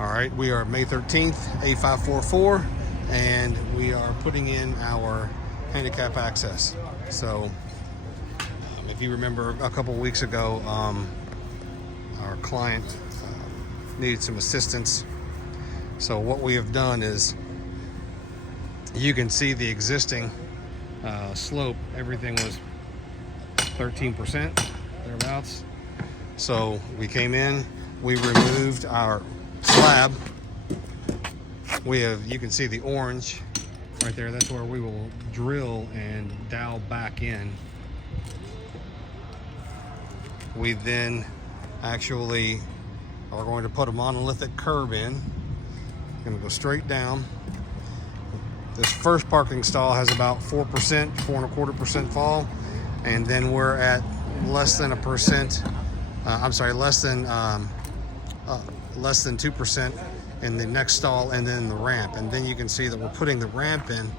All right, we are May 13th, A-0544, and we are putting in our handicap access. So if you remember a couple weeks ago, our client needed some assistance. So what we have done is, you can see the existing slope, everything was 13%, thereabouts. So we came in, we removed our slab. You can see the orange right there. That's where we will drill and dowel back in. We then actually are going to put a monolithic curb in. Going to go straight down. This first parking stall has about 4%, 4.25% fall, and then we're at less than 1%. Less than 2% in the next stall, and then the ramp. And then you can see that we're putting the ramp in.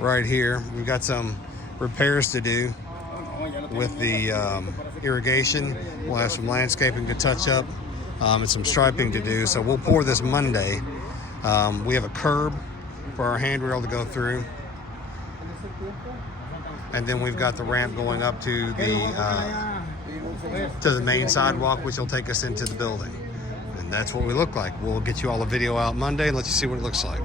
Right here, we've got some repairs to do with the irrigation. We'll have some landscaping to touch up and some striping to do. So we'll pour this Monday. We have a curb for our handrail to go through. And then we've got the ramp going up to the main sidewalk, which will take us into the building. And that's what we look like. We'll get you all a video out Monday and let you see what it looks like.